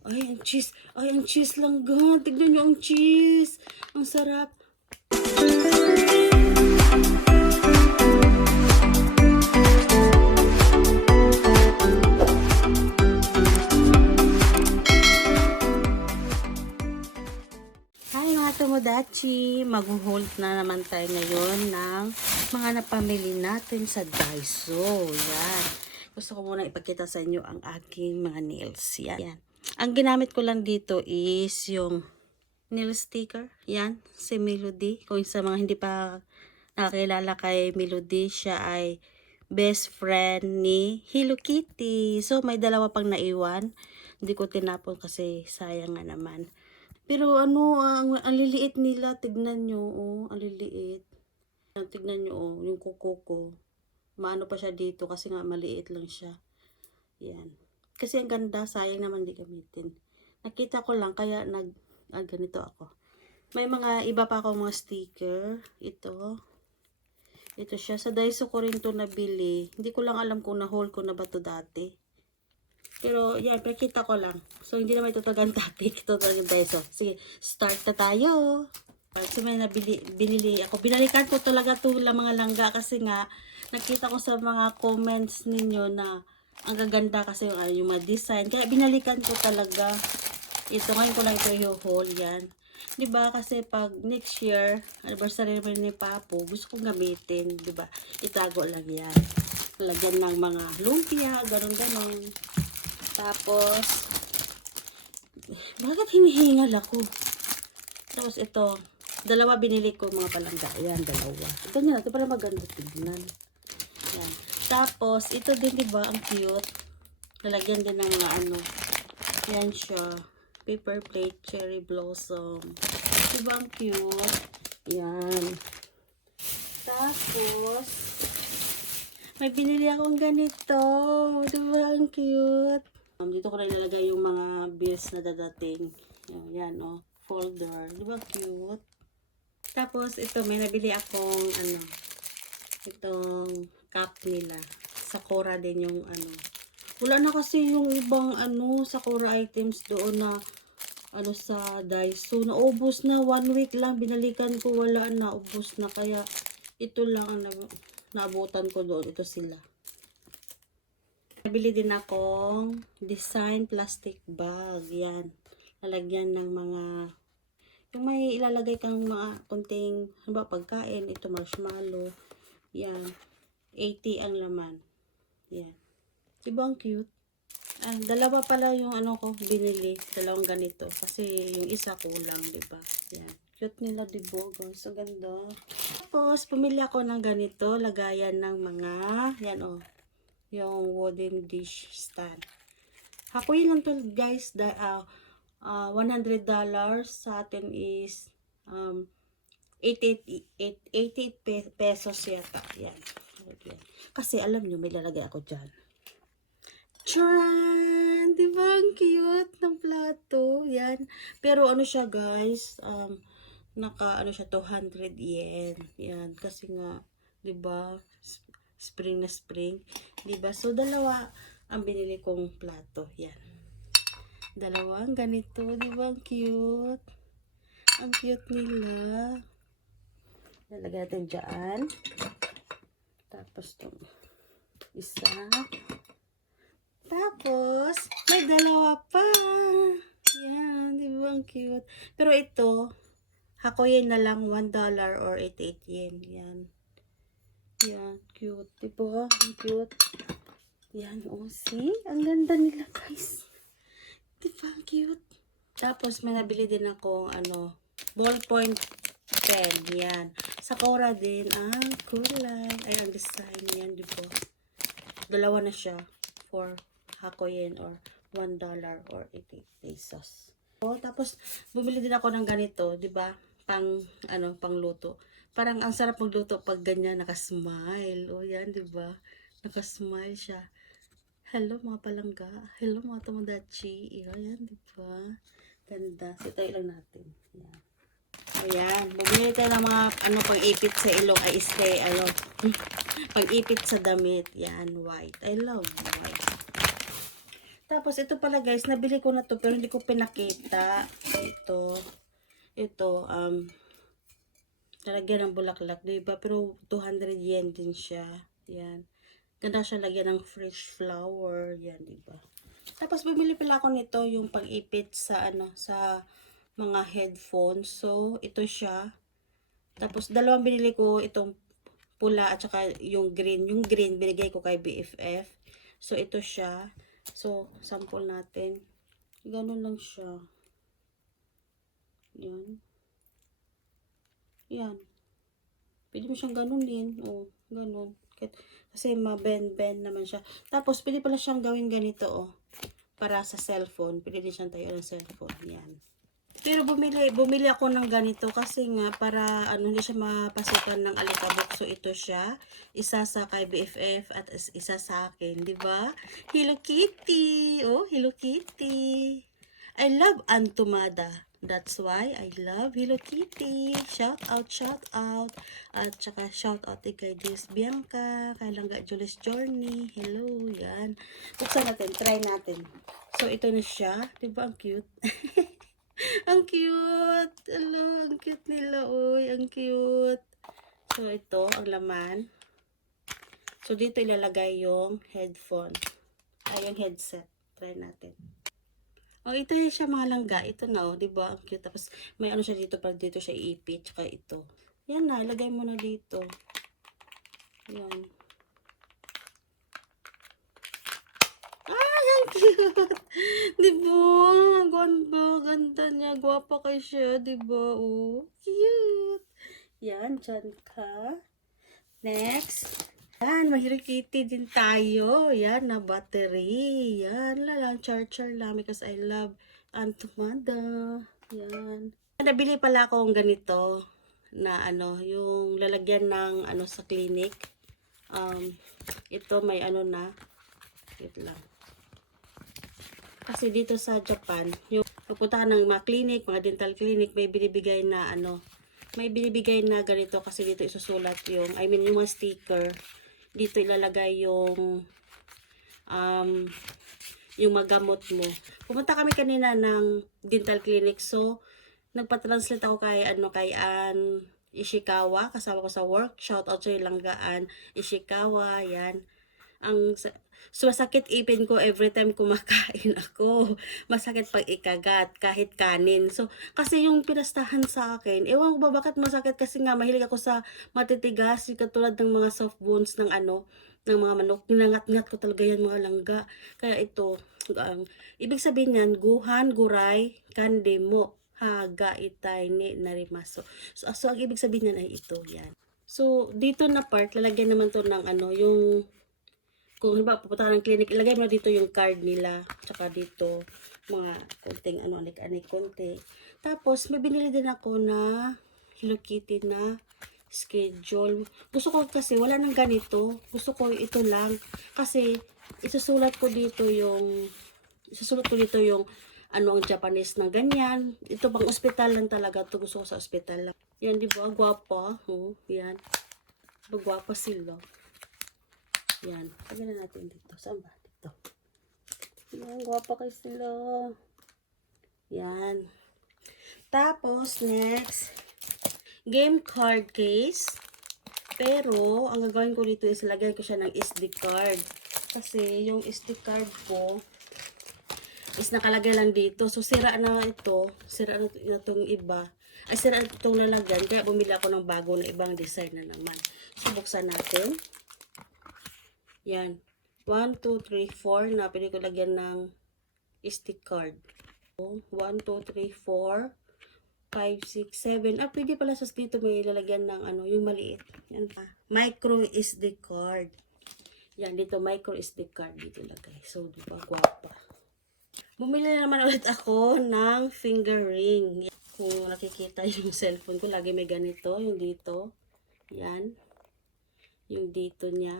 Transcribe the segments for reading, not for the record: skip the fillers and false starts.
Ay, ang cheese. Ay, ang cheese lang ga. Tignan nyo ang cheese. Ang sarap. Hi mga tomodachi! Mag-hold na naman tayo ngayon ng mga napamili natin sa Daiso. Yan. Gusto ko muna ipakita sa inyo ang aking mga nails. Yan. Ang ginamit ko lang dito is yung nail sticker. Yan. Si Melody. Kung sa mga hindi pa nakakilala kay Melody, siya ay best friend ni Hello Kitty. So, may dalawa pang naiwan. Hindi ko tinapon kasi sayang nga naman. Pero ano, ang liliit nila, tignan nyo, oh, ang liliit. Tignan nyo, oh, yung kuko ko. Maano pa siya dito kasi nga maliit lang siya. Yan. Kasi ang ganda, sayang naman di gamitin. Nakita ko lang, kaya ganito ako. May mga iba pa akong mga sticker. Ito. Ito siya. Sa Daiso ko rin to nabili. Hindi ko lang alam kung na-haul ko na ba to dati. Pero, yan, pakita ko lang. So, hindi naman ito talagang topic. Ito talagang Daiso. Sige, start na tayo. So, may binili ako. Binalikan ko talaga ito lang mga langga kasi nga, nakita ko sa mga comments ninyo na ang gaganda kasi yung mga design. Kaya binalikan ko talaga. Ito, ngayon ko lang ito i-haul yan. Diba? Kasi pag next year, anniversary naman ni Papo, gusto kong gamitin. Diba? Itago lang yan. Lagyan ng mga lumpia, ganon-ganon. Tapos, bakit hinihingal ako? Tapos ito, dalawa binili ko mga palangga. Ayan, dalawa. Ito nyo natin para maganda tignan. Ayan. Tapos, ito din diba, ang cute. Lalagyan din ng mga ano. Ayan siya. Paper plate, cherry blossom. Diba ang cute? Ayan. Tapos, may binili akong ganito. Diba ang cute? Dito ko na ilalagay yung mga bills na dadating. Yan, oh. Folder. Di ba cute? Tapos, ito, may nabili akong, itong cup nila. Sakura din yung, Wala na kasi yung ibang, Sakura items doon na, sa Daiso. Naubos na. 1 week lang. Binalikan ko. Wala na. Ubos na. Kaya, ito lang ang naabutan ko doon. Ito sila. Nabili din akong design plastic bag. Yan. Lalagyan ng mga, yung may ilalagay kang mga kunting, pagkain. Ito marshmallow. Yan. 80 ang laman. Yan. Diba ang cute? Dalawa pala yung ko binili. Dalawang ganito. Kasi yung isa kulang, diba? Yan. Cute nila, diba? Guys, ang ganda. Tapos, pumili ako ng ganito. Lagayan ng mga, yan o. Yung wooden dish stand. Hakuin lang to guys. $100 sa atin is 88 pesos yata. Yan. Kasi alam nyo, may lalagay ako dyan. Charan! Diba ang cute ng plato? Yan. Pero ano siya guys, siya 200 yen. Yan. Kasi nga, diba, spring na spring. Diba? So, dalawa ang binili kong plato. Yan. Dalawang ganito. Diba? Ang cute. Ang cute nila. Lalagay natin dyan. Tapos, itong isa. Tapos, may dalawa pa. Yan. Diba? Ang cute. Pero ito, hakuyin na lang $1 or 88 yen. Yan. Yan, cute. Diba? Ang cute. Yan, oh, see? Ang ganda nila, guys. Diba? Ang cute. Tapos, may nabili din akong, ballpoint pen. Yan. Sakura din. Kulay. Ay, ang design yan, diba? Dalawa na siya. For hakoyen or $1 or 88 pesos. Oh, tapos, bumili din ako ng ganito, diba? Pang luto. Parang ang sarap magluto pag ganyan, nakasmile. O yan, diba? Nakasmile siya. Hello mga palangga. Hello mga tomodachi. Yan, diba? Ganda. So, tayo lang natin. Yan. Ayan. Bumili tayo ng mga, pang-ipit sa ilong. Pang-ipit sa damit. Yan, white. I love white. Tapos, ito pala guys, nabili ko na to pero hindi ko pinakita. Ito, lalagyan ng bulaklak, diba? Pero 200 yen din siya. Yan. Ganda siya lagyan ng fresh flower. Yan, diba? Tapos, bumili pala ako nito yung pang-ipit sa, sa mga headphones. So, ito siya. Tapos, dalawang binili ko itong pula at saka yung green. Yung green, binigay ko kay BFF. So, ito siya. So, sample natin. Ganun lang siya. Yan. Yan. Pwede mo siyang ganun din. O, ganun. Kasi ma-bend-bend naman siya. Tapos, pwede pala siyang gawin ganito, oh. Para sa cellphone. Pwede din siyang tayo ng cellphone. Yan. Pero bumili ako ng ganito kasi nga para hindi siya mapasukan ng alikabok. So ito siya, isa sa kay BFF at isa sa akin, 'di ba? Hello Kitty. Oh, Hello Kitty. I love Antumada. That's why I love Hello Kitty. Shout out, shout out. At saka shout out kay Dios Bianca, kay Langga Julius Journey. Hello, yan. Buksan natin, try natin. So ito na siya, 'di ba? Ang cute. Ang cute! Hello, ang cute nila, oy. Ang cute. So, ito, ang laman. So, dito ilalagay yung headphone. Ay, yung headset. Try natin. Oh, ito yung siya mga langga. Ito na, oh. Diba? Ang cute. Tapos, may ano siya dito. Pag dito siya iipit. Tsaka ito. Yan na. Ilagay mo na dito. Yan. Cute. Diba? Ganda niya. Gwapa kay siya. Diba? Oh, cute. Yan, dyan ka. Next. Yan, may Hello Kitty din tayo. Yan, na battery. Yan, lang, charger lang because I love Antumada. Yan. Nabili pala akong ganito na yung lalagyan ng sa clinic. Ito may na. Wait lang. Kasi dito sa Japan, yung pupunta ka ng mga clinic, mga dental clinic, may binibigay na ganito kasi dito isusulat yung, yung mga sticker. Dito ilalagay yung magamot mo. Pumunta kami kanina ng dental clinic, so nagpa-translate ako kay Ann Ishikawa, kasama ko sa work. Shout out sa Langgaan Ishikawa, yan. Masakit ipin ko every time kumakain ako. Masakit pag ikagat, kahit kanin. So, kasi yung pinastahan sa akin, ewan ko ba bakit masakit kasi nga mahilig ako sa matitigas, katulad ng mga soft bones ng mga manok. Ninangat-ngat ko talaga yan mga langga. Kaya ito, ibig sabihin yan, guhan, guray, kandemo, haga, itay, ni, narimaso. So, ang ibig sabihin yan ay ito, yan. So, dito na part, lalagyan naman to ng yung kung halimbawa pupunta ka ng clinic, ilagay mo dito yung card nila. Tsaka dito, mga konting anik-anik konti. Tapos, may binili din ako na Hello Kitty na schedule. Gusto ko kasi, wala nang ganito. Gusto ko ito lang. Kasi, isusulat ko dito yung ang Japanese na ganyan. Ito pang ospital lang talaga. Ito gusto ko sa ospital lang. Yan, di ba? Gwapa. Oh, yan. Gwapa sila. Yan. Lagyan na natin dito. Saan ba? Dito. Yan. Gwapa kayo sila. Yan. Tapos, next. Game card case. Pero, ang gagawin ko dito is lagyan ko siya ng SD card. Kasi, yung SD card ko is nakalagay lang dito. So, sira na ito. Sira na itong iba. Ay, sira na itong lalagyan. Kaya, bumili ako ng bago na ibang design na naman. So, buksan natin. Yan. 1, 2, 3, 4 na pwede ko lagyan ng stick card. 1, 2, 3, 4, 5, 6, 7. Pwede pala sa dito may lalagyan ng yung maliit. Yan pa. Micro SD card. Yan, dito micro SD card dito lagay. So, di ba, gwapa. Bumili na naman ulit ako ng finger ring. Yan. Kung nakikita yung cellphone ko, lagi may ganito. Yung dito. Yan. Yung dito niya.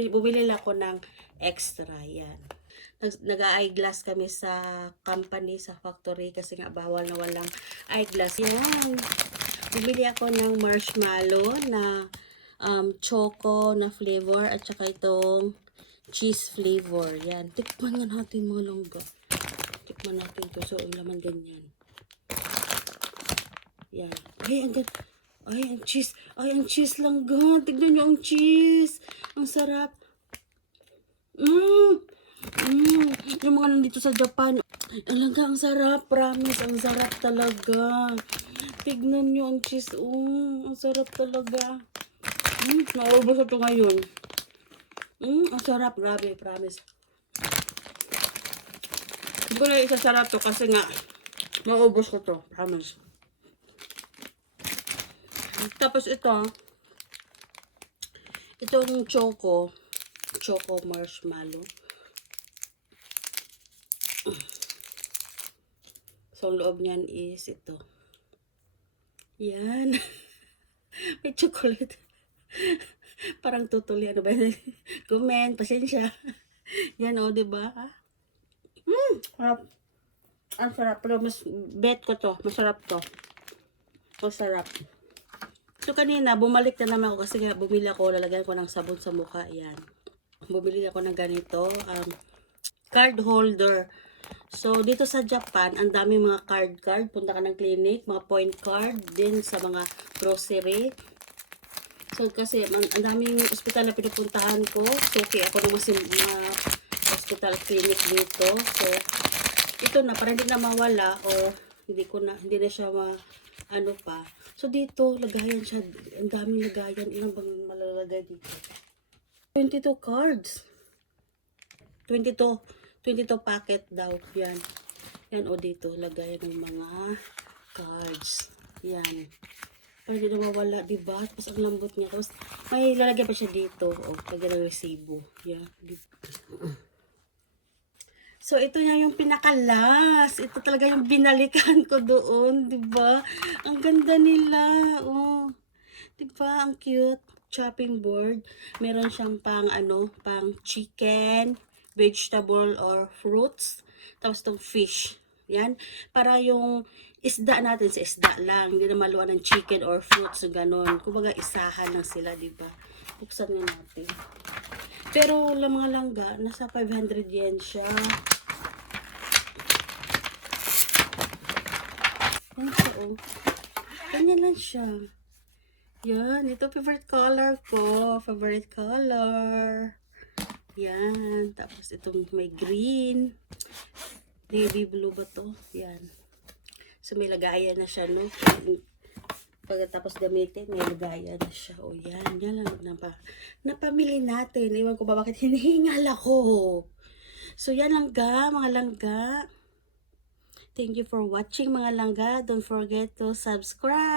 Bumili lang ako ng extra, yan. Nag-eyeglass kami sa company, sa factory, kasi nga bawal na walang eyeglass. Yan. Bumili ako ng marshmallow na choco na flavor, at saka itong cheese flavor. Yan. Tikman nga natin mga langga. Tikman natin to. So, ang laman ganyan. Yan. Ay, ang cheese. Ay, ang cheese langga. Tignan nyo ang cheese. Ang sarap. Yung mga nandito sa Japan. Ang langga, ang sarap. Promise, ang sarap talaga. Tignan nyo ang cheese. Ang sarap talaga. Naubos ito ngayon. Ang sarap. Grabe, promise. Hindi ko na isasarap to kasi nga naubos ko to. Promise. Tapos itong choco marshmallow. So, ang loob niyan is ito. Yan. May chocolate. Parang tutuli. Ano ba? Comment. Pasensya. Yan o, diba? Sarap. Ang sarap. Pero mas bet ko to. Masarap to. Masarap. So, kanina, bumalik na naman ako kasi bumili ako, lalagyan ko ng sabon sa mukha. Yan. Bumili ako ng ganito. Card holder. So, dito sa Japan, ang dami mga card. Punta ka ng clinic, mga point card. Din sa mga grocery. So, kasi ang daming ospital na pinupuntahan ko. So, okay, ako naman sa mga hospital clinic dito. So, ito na, para hindi na mawala o hindi na siya ano pa. So, dito, lagayan siya. Ang daming lagayan. Ilang bang malalagay dito? 22 cards. 22 packet daw. Yan. Yan o dito. Lagayan ng mga cards. Yan. Para hindi na mawala, diba? Tapos ang lambot niya. Tapos may lalagyan pa siya dito. O, lagyan ng resibo. Yan. So, ito na yung pinakalas. Ito talaga yung binalikan ko doon, 'di ba? Ang ganda nila. Oh. 'Di ba? Ang cute. Chopping board. Meron siyang pang chicken, vegetable or fruits. Tapos tong fish. Yan. Para yung isda natin sa isda lang. Hindi na maluan ng chicken or fruits. Ganon. Kumbaga isahan lang sila, 'di ba? Buksan nga natin. Pero mga langga, nasa 500 yen siya. Yan siya, oh. Ganyan lang siya. Yan. Ito favorite color ko. Favorite color. Yan. Tapos itong may green. Navy blue ba to? Yan. So may lagayan na siya, no? Pagkatapos gamitin, may lagayan na siya. O yan, yan lang napamili natin. Iwan ko ba bakit hinihingal ako. So yan langga, mga langga. Thank you for watching mga langga. Don't forget to subscribe.